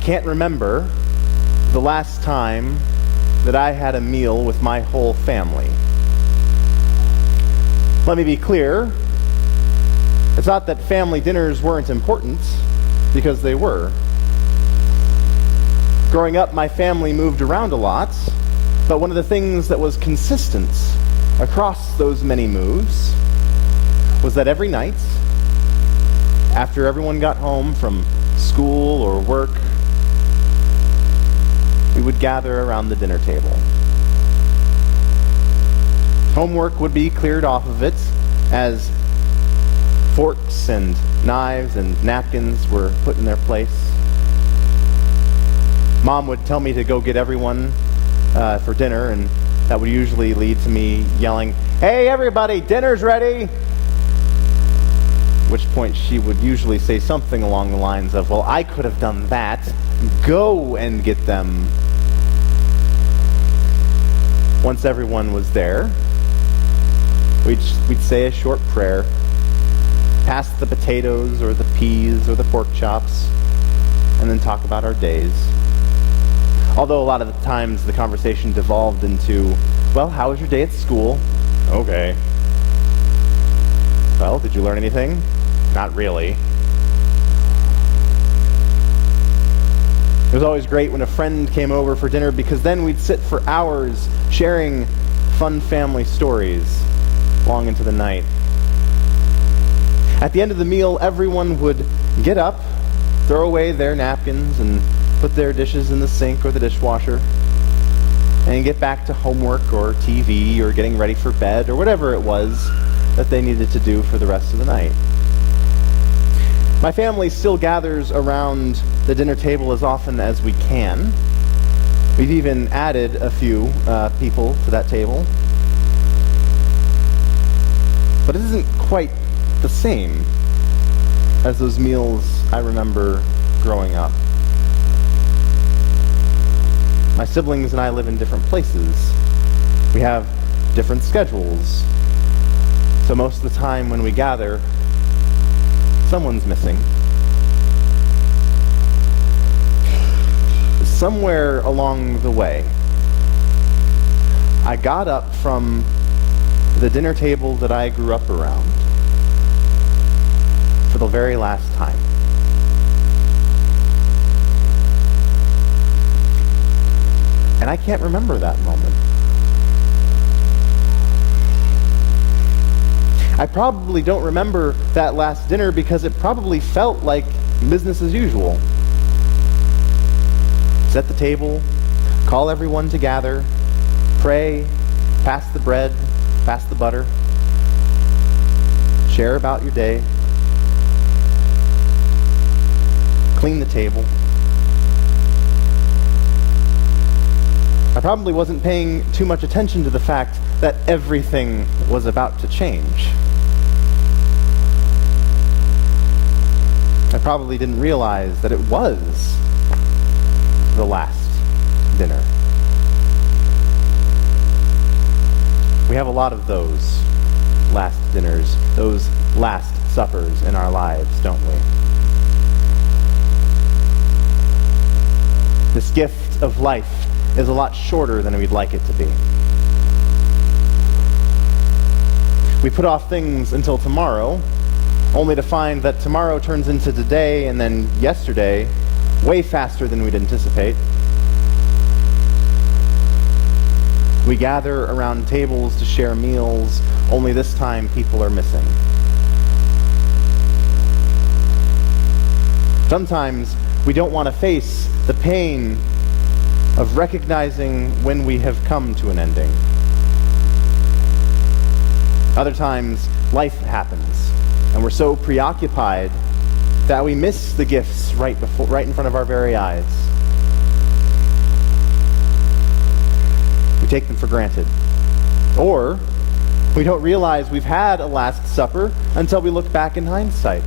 can't remember the last time that I had a meal with my whole family. Let me be clear. It's not that family dinners weren't important, because they were. Growing up, my family moved around a lot, but one of the things that was consistent across those many moves was that every night, after everyone got home from school or work, we would gather around the dinner table. Homework would be cleared off of it as forks and knives and napkins were put in their place. Mom would tell me to go get everyone for dinner, and that would usually lead to me yelling, "Hey everybody, dinner's ready!" At which point she would usually say something along the lines of, "Well, I could have done that. Go and get them." Once everyone was there, we'd say a short prayer, pass the potatoes or the peas or the pork chops, and then talk about our days. Although a lot of the times the conversation devolved into, "Well, how was your day at school?" "Okay." "Well, did you learn anything?" "Not really." It was always great when a friend came over for dinner, because then we'd sit for hours sharing fun family stories long into the night. At the end of the meal, everyone would get up, throw away their napkins, and put their dishes in the sink or the dishwasher, and get back to homework or TV or getting ready for bed or whatever it was that they needed to do for the rest of the night. My family still gathers around the dinner table as often as we can. We've even added a few people to that table. But it isn't quite the same as those meals I remember growing up. My siblings and I live in different places. We have different schedules. So most of the time when we gather, someone's missing. Somewhere along the way, I got up from the dinner table that I grew up around for the very last time. And I can't remember that moment. I probably don't remember that last dinner because it probably felt like business as usual. Set the table, call everyone to gather, pray, pass the bread, pass the butter, share about your day, clean the table. I probably wasn't paying too much attention to the fact that everything was about to change. I probably didn't realize that it was the last dinner. We have a lot of those last dinners, those last suppers in our lives, don't we? This gift of life is a lot shorter than we'd like it to be. We put off things until tomorrow, only to find that tomorrow turns into today and then yesterday way faster than we'd anticipate. We gather around tables to share meals, only this time people are missing. Sometimes we don't want to face the pain of recognizing when we have come to an ending. Other times, life happens, and we're so preoccupied that we miss the gifts right in front of our very eyes. We take them for granted. Or we don't realize we've had a Last Supper until we look back in hindsight.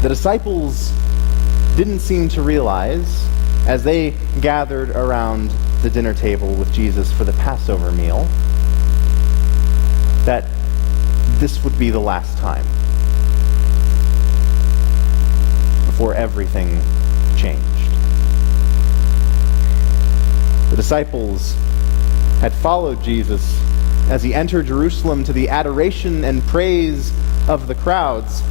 The disciples didn't seem to realize, as they gathered around the dinner table with Jesus for the Passover meal, that this would be the last time. everything changed. The disciples had followed Jesus as he entered Jerusalem to the adoration and praise of the crowds.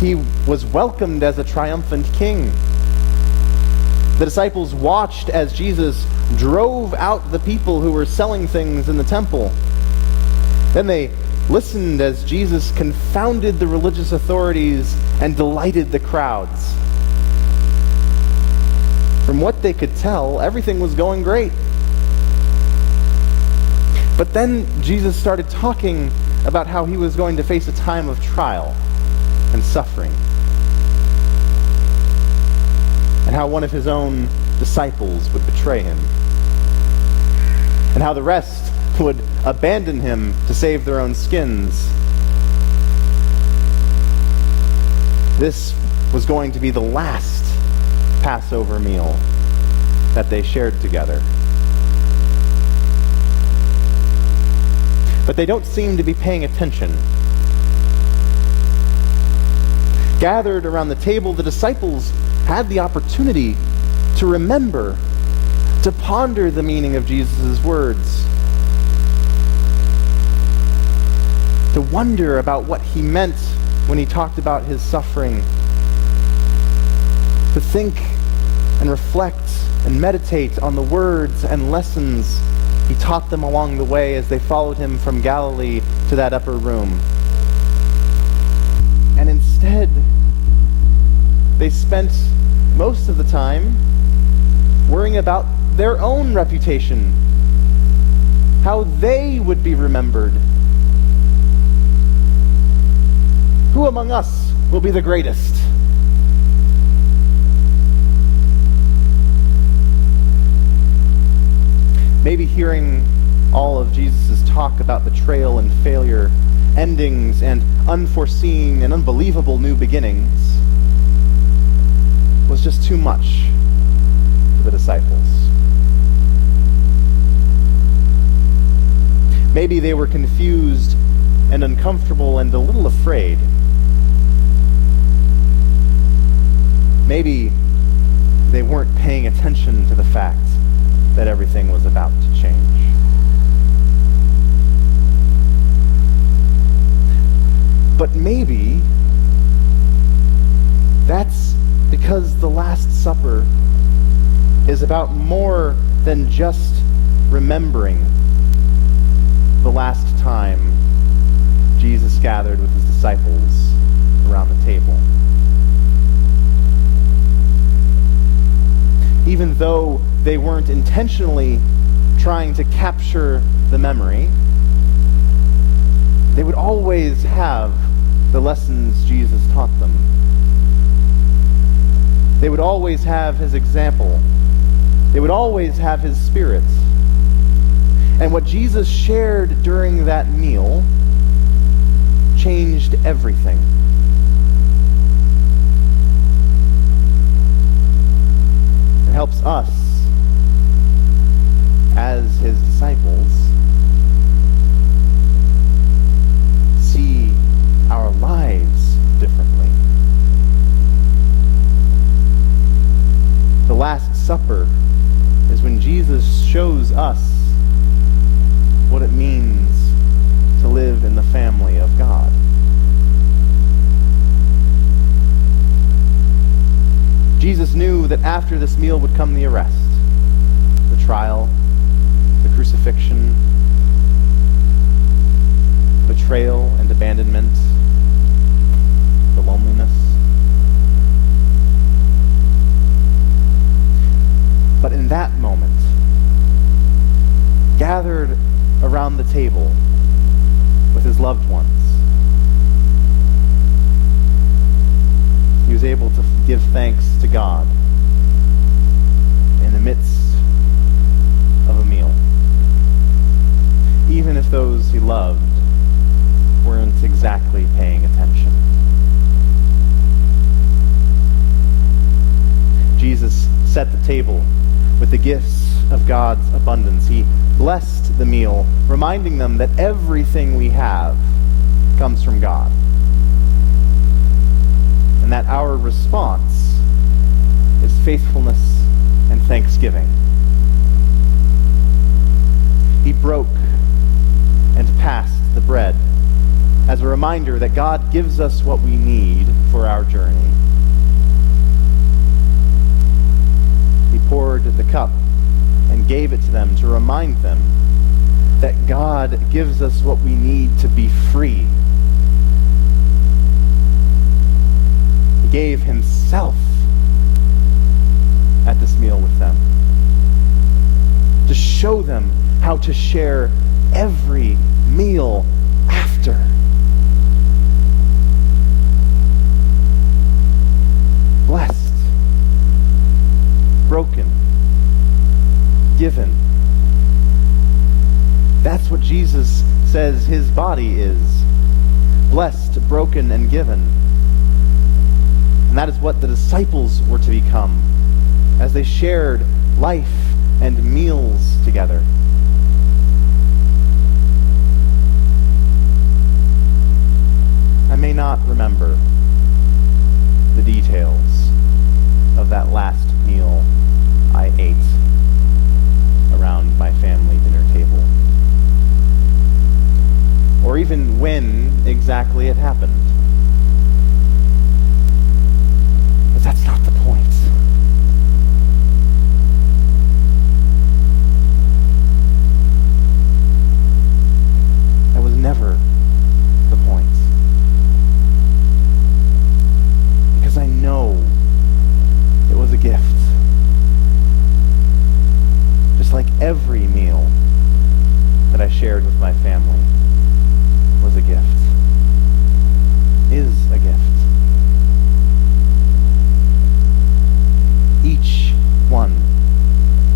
He was welcomed as a triumphant king. The disciples watched as Jesus drove out the people who were selling things in the temple. Then they listened as Jesus confounded the religious authorities and delighted the crowds. From what they could tell, everything was going great. But then Jesus started talking about how he was going to face a time of trial and suffering, and how one of his own disciples would betray him, and how the rest would abandon him to save their own skins. This was going to be the last Passover meal that they shared together. But they don't seem to be paying attention. Gathered around the table, the disciples had the opportunity to remember, to ponder the meaning of Jesus' words, to wonder about what he meant when he talked about his suffering, to think and reflect and meditate on the words and lessons he taught them along the way as they followed him from Galilee to that upper room. And instead, they spent most of the time worrying about their own reputation, how they would be remembered. Who among us will be the greatest? Maybe hearing all of Jesus' talk about betrayal and failure, endings and unforeseen and unbelievable new beginnings was just too much for the disciples. Maybe they were confused and uncomfortable and a little afraid. Maybe they weren't paying attention to the fact that everything was about to change. But maybe that's because the Last Supper is about more than just remembering the last time Jesus gathered with his disciples around the table. Even though they weren't intentionally trying to capture the memory, they would always have the lessons Jesus taught them. They would always have his example. They would always have his spirit. And what Jesus shared during that meal changed everything. It helps us, as his disciples, see our lives differently. The Last Supper is when Jesus shows us what it means to live in the family of God. Jesus knew that after this meal would come the arrest, the trial, the crucifixion, the betrayal and abandonment, the loneliness. But in that moment, gathered around the table with his loved ones, he was able to give thanks to God in the midst of a meal, even if those he loved weren't exactly paying attention. Jesus set the table with the gifts of God's abundance. He blessed the meal, reminding them that everything we have comes from God, and that our response faithfulness and thanksgiving. He broke and passed the bread as a reminder that God gives us what we need for our journey. He poured the cup and gave it to them to remind them that God gives us what we need to be free. He gave himself at this meal with them to show them how to share every meal after. Blessed, broken, given. That's what Jesus says his body is. Blessed, broken, and given. And that is what the disciples were to become as they shared life and meals together. I may not remember the details of that last meal I ate around my family dinner table, or even when exactly it happened. But that's not the point. That was never the point. Because I know it was a gift. Just like every meal that I shared with my family was a gift, is a gift. Each one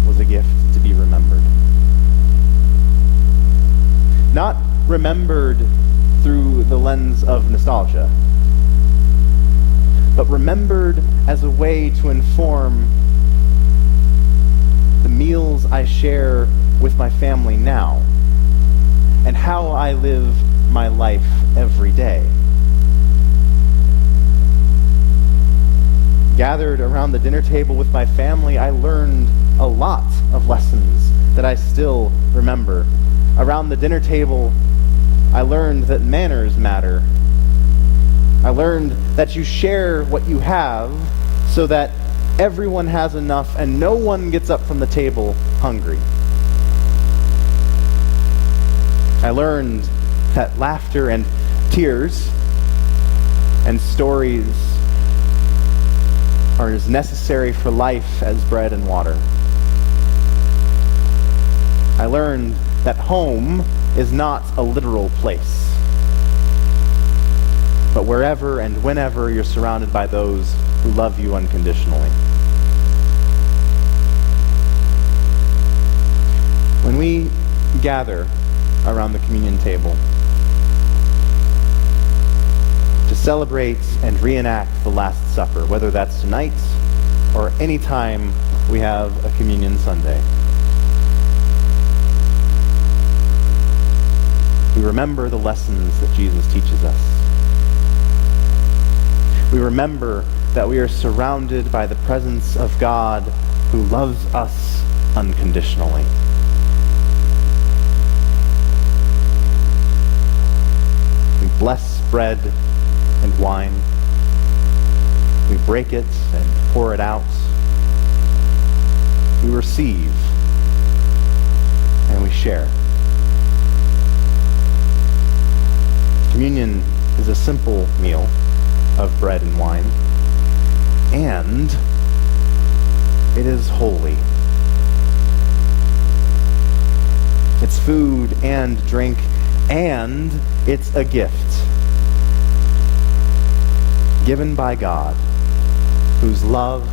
was a gift to be remembered. Not remembered through the lens of nostalgia, but remembered as a way to inform the meals I share with my family now and how I live my life every day. Gathered around the dinner table with my family, I learned a lot of lessons that I still remember. Around the dinner table, I learned that manners matter. I learned that you share what you have so that everyone has enough and no one gets up from the table hungry. I learned that laughter and tears and stories are as necessary for life as bread and water. I learned that home is not a literal place, but wherever and whenever you're surrounded by those who love you unconditionally. When we gather around the communion table to celebrate and reenact the Last Supper, whether that's tonight or any time we have a Communion Sunday, we remember the lessons that Jesus teaches us. We remember that we are surrounded by the presence of God who loves us unconditionally. We bless bread and wine. We break it and pour it out. We receive and we share. Communion is a simple meal of bread and wine, and it is holy. It's food and drink, and it's a gift given by God, whose love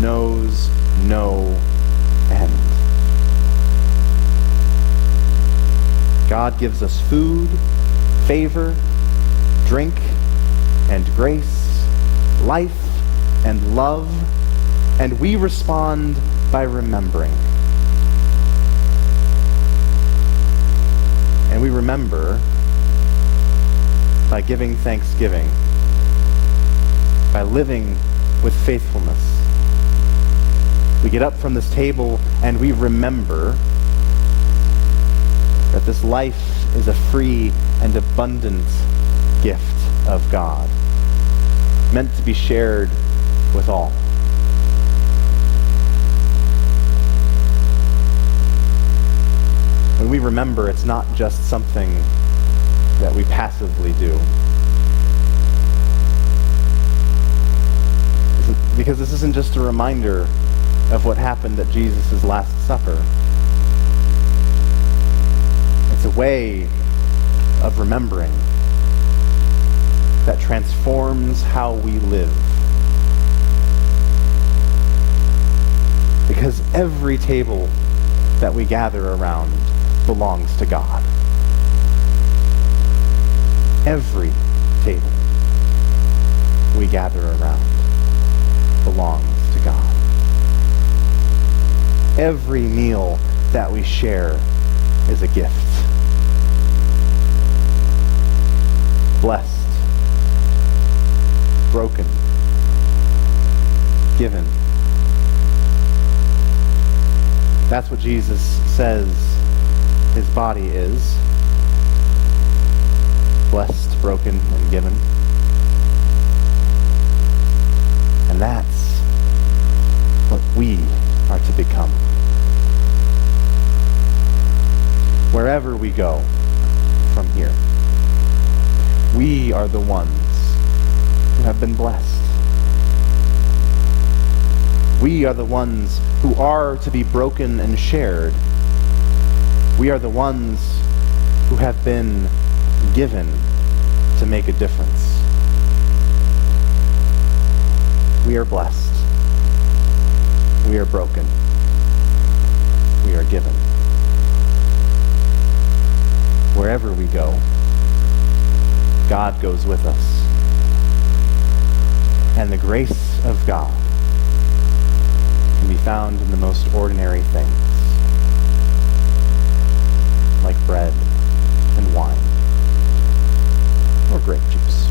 knows no end. God gives us food, favor, drink, and grace, life, and love, and we respond by remembering. And we remember by giving thanksgiving, by living with faithfulness, We get up from this table and we remember that this life is a free and abundant gift of God, meant to be shared with all. When we remember, it's not just something that we passively do. Because this isn't just a reminder of what happened at Jesus' Last Supper. It's a way of remembering that transforms how we live. Because every table that we gather around belongs to God. Every table we gather around belongs to God. Every meal that we share is a gift. Blessed, broken, given. That's what Jesus says his body is. Blessed, broken, and given. And that's what we are to become. Wherever we go from here, we are the ones who have been blessed. We are the ones who are to be broken and shared. We are the ones who have been given to make a difference. We are blessed. We are broken. We are given. Wherever we go, God goes with us. And the grace of God can be found in the most ordinary things, like bread and wine or grape juice.